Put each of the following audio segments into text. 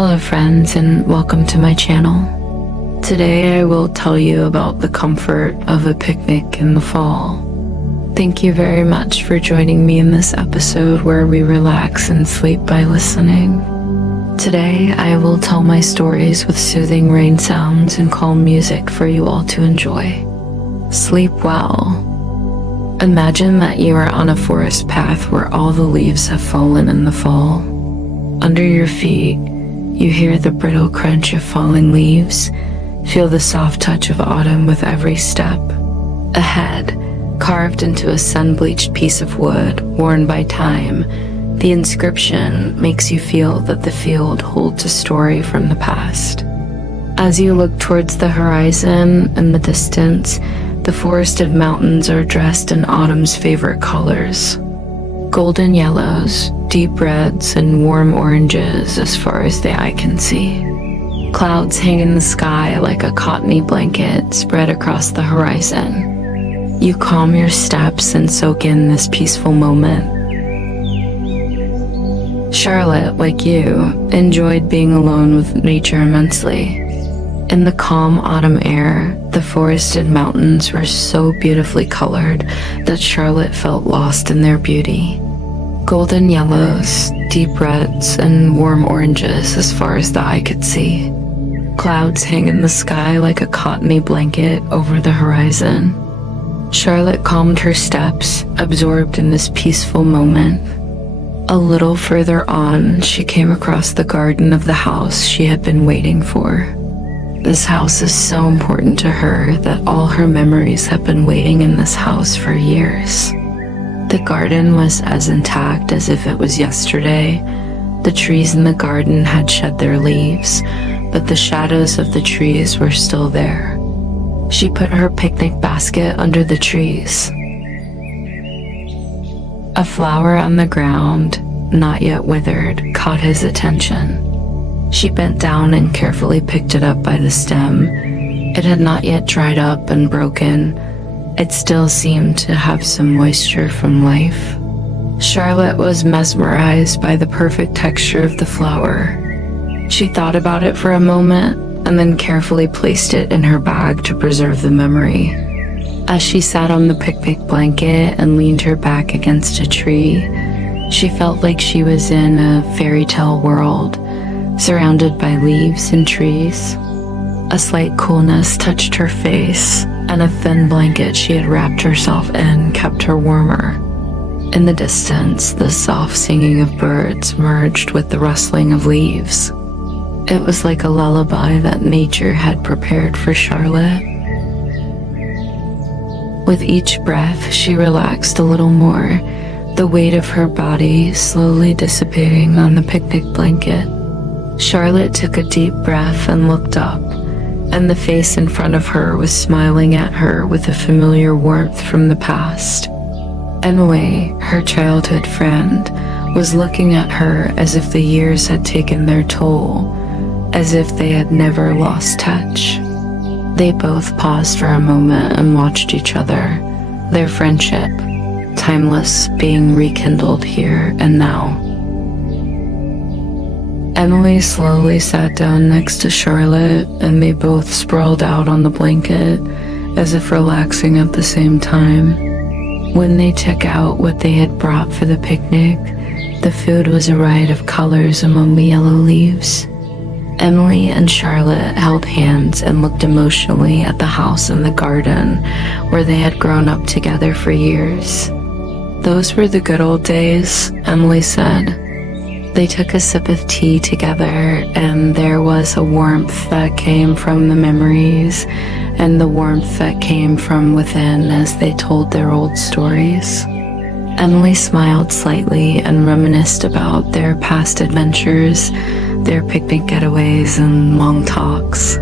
Hello friends, and welcome to my channel. Today I will tell you about the comfort of a picnic in the fall. Thank you very much for joining me in this episode where we relax and sleep by listening. Today I will tell my stories with soothing rain sounds and calm music for you all to enjoy. Sleep well. Imagine that you are on a forest path where all the leaves have fallen in the fall. Under your feet, you hear the brittle crunch of falling leaves, feel the soft touch of autumn with every step. Ahead, carved into a sun-bleached piece of wood worn by time, the inscription makes you feel that the field holds a story from the past. As you look towards the horizon in the distance, the forested mountains are dressed in autumn's favorite colors. Golden yellows, deep reds, and warm oranges as far as the eye can see. Clouds hang in the sky like a cottony blanket spread across the horizon. You calm your steps and soak in this peaceful moment. Charlotte, like you, enjoyed being alone with nature immensely. In the calm autumn air, the forested mountains were so beautifully colored that Charlotte felt lost in their beauty. Golden yellows, deep reds, and warm oranges as far as the eye could see. Clouds hang in the sky like a cottony blanket over the horizon. Charlotte calmed her steps, absorbed in this peaceful moment. A little further on, she came across the garden of the house she had been waiting for. This house is so important to her that all her memories have been waiting in this house for years. The garden was as intact as if it was yesterday. The trees in the garden had shed their leaves, but the shadows of the trees were still there. She put her picnic basket under the trees. A flower on the ground, not yet withered, caught his attention. She bent down and carefully picked it up by the stem. It had not yet dried up and broken. It still seemed to have some moisture from life. Charlotte was mesmerized by the perfect texture of the flower. She thought about it for a moment and then carefully placed it in her bag to preserve the memory. As she sat on the picnic blanket and leaned her back against a tree, she felt like she was in a fairy tale world, surrounded by leaves and trees. A slight coolness touched her face, and a thin blanket she had wrapped herself in kept her warmer. In the distance, the soft singing of birds merged with the rustling of leaves. It was like a lullaby that nature had prepared for Charlotte. With each breath, she relaxed a little more, the weight of her body slowly dissipating on the picnic blanket. Charlotte took a deep breath and looked up, and the face in front of her was smiling at her with a familiar warmth from the past. Emily, her childhood friend, was looking at her as if the years had taken their toll, as if they had never lost touch. They both paused for a moment and watched each other, their friendship, timeless, being rekindled here and now. Emily slowly sat down next to Charlotte, and they both sprawled out on the blanket, as if relaxing at the same time. When they took out what they had brought for the picnic, the food was a riot of colors among the yellow leaves. Emily and Charlotte held hands and looked emotionally at the house and the garden, where they had grown up together for years. "Those were the good old days," Emily said. They took a sip of tea together, and there was a warmth that came from the memories and the warmth that came from within as they told their old stories. Emily smiled slightly and reminisced about their past adventures, their picnic getaways and long talks.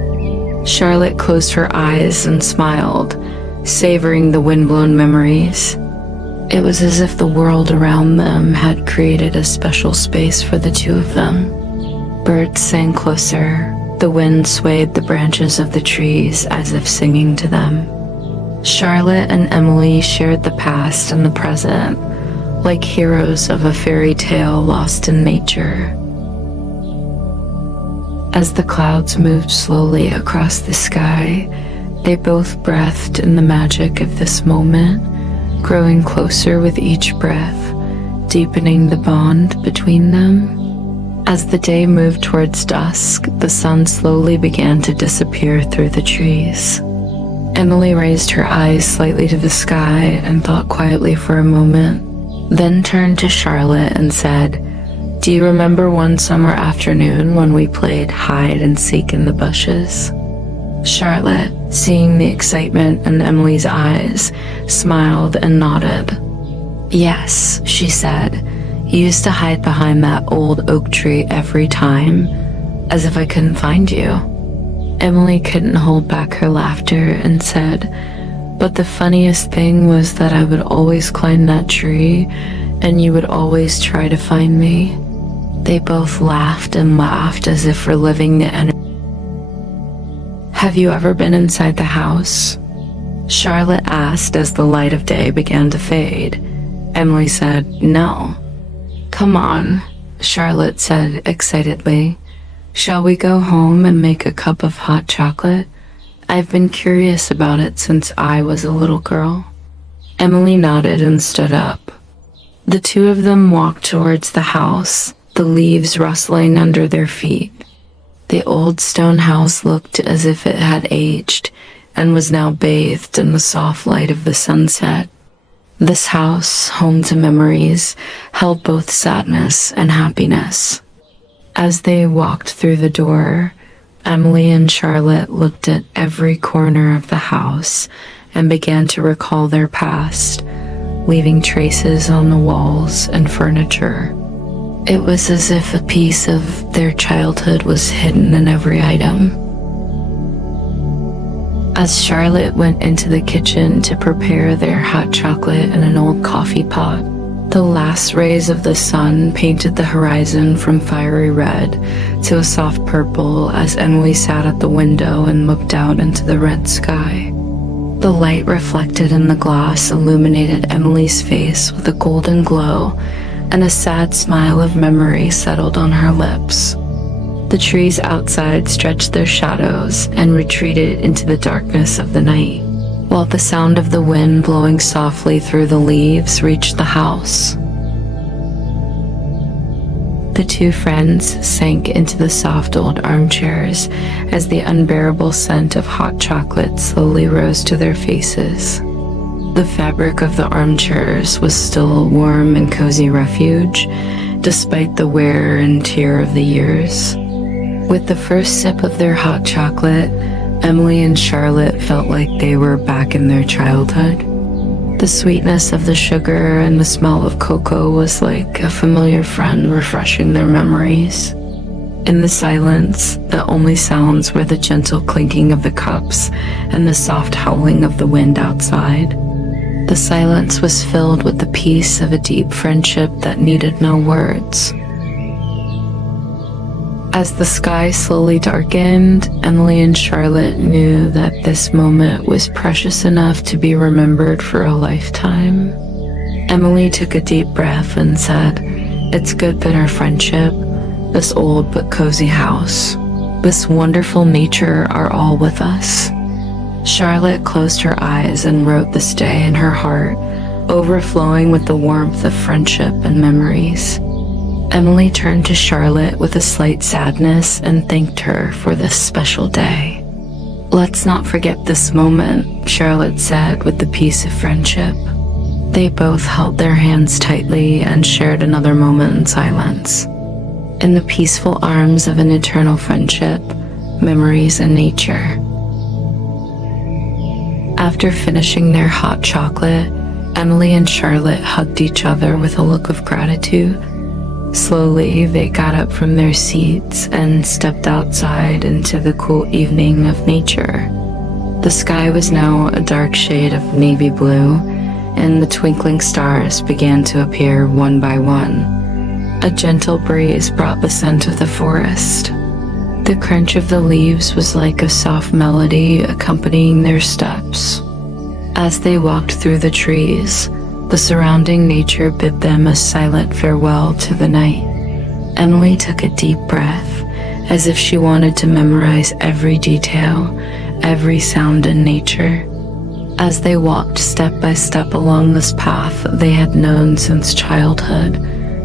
Charlotte closed her eyes and smiled, savoring the windblown memories. It was as if the world around them had created a special space for the two of them. Birds sang closer. The wind swayed the branches of the trees as if singing to them. Charlotte and Emily shared the past and the present, like heroes of a fairy tale lost in nature. As the clouds moved slowly across the sky, they both breathed in the magic of this moment, growing closer with each breath, deepening the bond between them. As the day moved towards dusk, the sun slowly began to disappear through the trees. Emily raised her eyes slightly to the sky and thought quietly for a moment, then turned to Charlotte and said, "Do you remember one summer afternoon when we played hide and seek in the bushes?" Charlotte, seeing the excitement in Emily's eyes, smiled and nodded. "Yes," she said. "You used to hide behind that old oak tree every time, as if I couldn't find you." Emily couldn't hold back her laughter and said, "But the funniest thing was that I would always climb that tree, and you would always try to find me." They both laughed and laughed as if reliving the energy. "Have you ever been inside the house?" Charlotte asked as the light of day began to fade. Emily said, "No." "Come on," Charlotte said excitedly. "Shall we go home and make a cup of hot chocolate? I've been curious about it since I was a little girl." Emily nodded and stood up. The two of them walked towards the house, the leaves rustling under their feet. The old stone house looked as if it had aged and was now bathed in the soft light of the sunset. This house, home to memories, held both sadness and happiness. As they walked through the door, Emily and Charlotte looked at every corner of the house and began to recall their past, leaving traces on the walls and furniture. It was as if a piece of their childhood was hidden in every item. As Charlotte went into the kitchen to prepare their hot chocolate in an old coffee pot, the last rays of the sun painted the horizon from fiery red to a soft purple as Emily sat at the window and looked out into the red sky. The light reflected in the glass illuminated Emily's face with a golden glow, and a sad smile of memory settled on her lips. The trees outside stretched their shadows and retreated into the darkness of the night, while the sound of the wind blowing softly through the leaves reached the house. The two friends sank into the soft old armchairs as the unbearable scent of hot chocolate slowly rose to their faces. The fabric of the armchairs was still a warm and cozy refuge, despite the wear and tear of the years. With the first sip of their hot chocolate, Emily and Charlotte felt like they were back in their childhood. The sweetness of the sugar and the smell of cocoa was like a familiar friend refreshing their memories. In the silence, the only sounds were the gentle clinking of the cups and the soft howling of the wind outside. The silence was filled with the peace of a deep friendship that needed no words. As the sky slowly darkened, Emily and Charlotte knew that this moment was precious enough to be remembered for a lifetime. Emily took a deep breath and said, "It's good that our friendship, this old but cozy house, this wonderful nature are all with us." Charlotte closed her eyes and wrote this day in her heart, overflowing with the warmth of friendship and memories. Emily turned to Charlotte with a slight sadness and thanked her for this special day. "Let's not forget this moment," Charlotte said with the peace of friendship. They both held their hands tightly and shared another moment in silence. In the peaceful arms of an eternal friendship, memories, and nature. After finishing their hot chocolate, Emily and Charlotte hugged each other with a look of gratitude. Slowly, they got up from their seats and stepped outside into the cool evening of nature. The sky was now a dark shade of navy blue, and the twinkling stars began to appear one by one. A gentle breeze brought the scent of the forest. The crunch of the leaves was like a soft melody accompanying their steps. As they walked through the trees, the surrounding nature bid them a silent farewell to the night. Emily took a deep breath as if she wanted to memorize every detail, every sound in nature. As they walked step by step along this path they had known since childhood,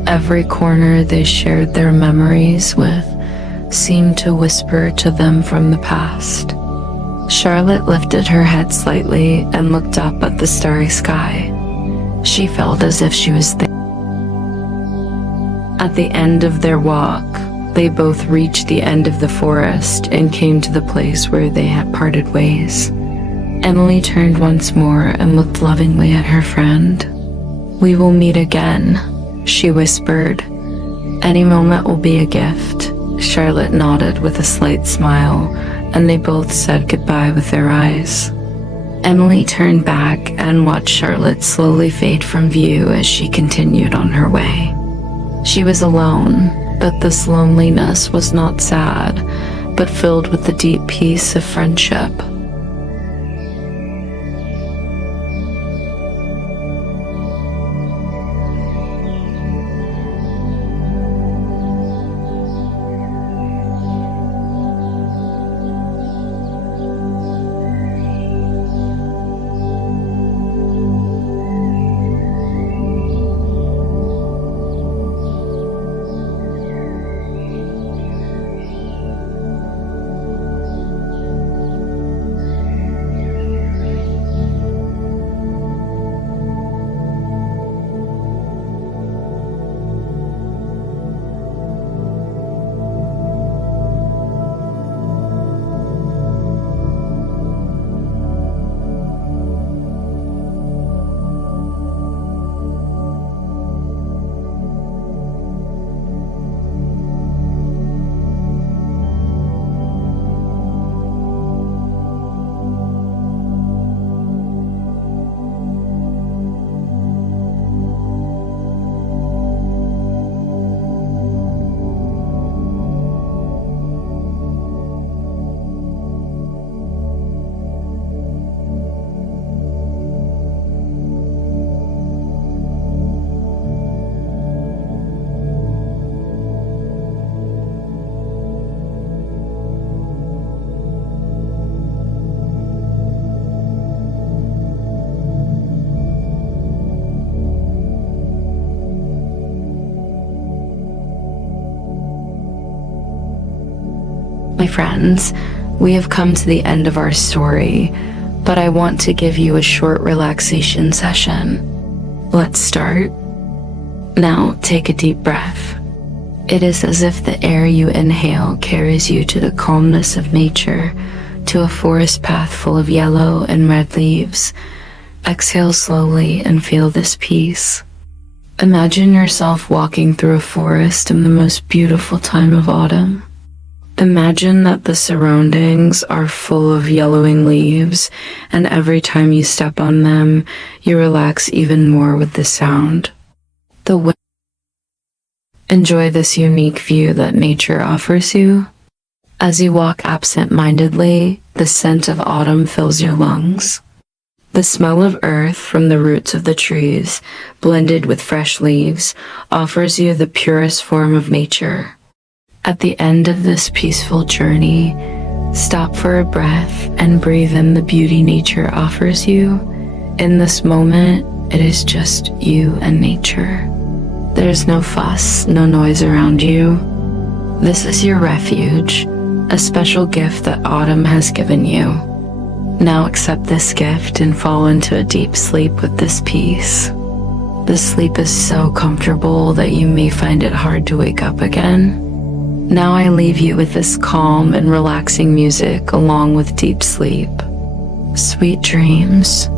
every corner they shared their memories with seemed to whisper to them from the past. Charlotte lifted her head slightly and looked up at the starry sky. She felt as if she was there. At the end of their walk, they both reached the end of the forest and came to the place where they had parted ways. Emily turned once more and looked lovingly at her friend. "We will meet again," she whispered. "Any moment will be a gift." Charlotte nodded with a slight smile, and they both said goodbye with their eyes. Emily turned back and watched Charlotte slowly fade from view as she continued on her way. She was alone, but this loneliness was not sad, but filled with the deep peace of friendship. My friends, we have come to the end of our story, but I want to give you a short relaxation session. Let's start. Now take a deep breath. It is as if the air you inhale carries you to the calmness of nature, to a forest path full of yellow and red leaves. Exhale slowly and feel this peace. Imagine yourself walking through a forest in the most beautiful time of autumn. Imagine that the surroundings are full of yellowing leaves, and every time you step on them, you relax even more with the sound. Enjoy this unique view that nature offers you. As you walk absent-mindedly, the scent of autumn fills your lungs. The smell of earth from the roots of the trees, blended with fresh leaves, offers you the purest form of nature. At the end of this peaceful journey, stop for a breath and breathe in the beauty nature offers you. In this moment, it is just you and nature. There's no fuss, no noise around you. This is your refuge, a special gift that autumn has given you. Now accept this gift and fall into a deep sleep with this peace. This sleep is so comfortable that you may find it hard to wake up again. Now I leave you with this calm and relaxing music along with deep sleep. Sweet dreams.